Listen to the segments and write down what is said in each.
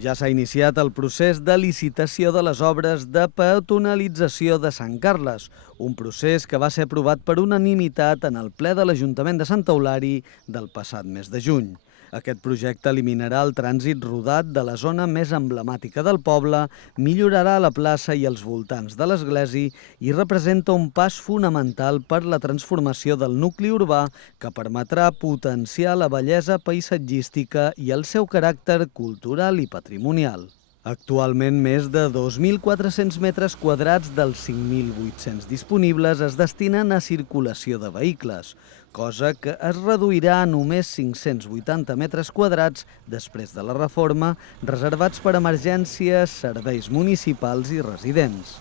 Ja s'ha iniciat el procés de licitació de les obres de peatonalització de Sant Carles, un procés que va ser aprovat per unanimitat en el ple de l'Ajuntament de Santa Eulària del passat mes de juny. Aquest projecte eliminarà el trànsit rodat de la zona més emblemàtica del poble, millorarà la plaça i els voltants de l'església i representa un pas fonamental per la transformació del nucli urbà que permetrà potenciar la bellesa paisatgística i el seu caràcter cultural i patrimonial. Actualment, més de 2.400 metres quadrats dels 5.800 disponibles es destinen a circulació de vehicles, cosa que es reduirà a només 580 metres quadrats després de la reforma, reservats per emergències, serveis municipals i residents.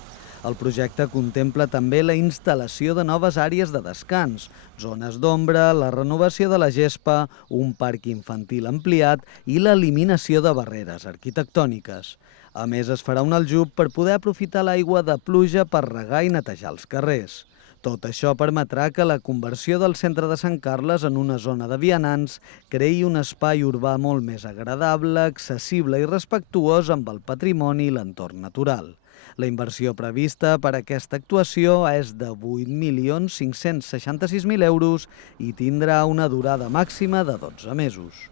El projecte contempla també la instal·lació de noves àrees de descans, zones d'ombra, la renovació de la gespa, un parc infantil ampliat i l'eliminació de barreres arquitectòniques. A més, es farà un aljub per poder aprofitar l'aigua de pluja per regar i netejar els carrers. Tot això permetrà que la conversió del centre de Sant Carles en una zona de vianants creï un espai urbà molt més agradable, accessible i respectuós amb el patrimoni i l'entorn natural. La inversió prevista per a aquesta actuació és de 8.566.000 euros i tindrà una durada màxima de 12 mesos.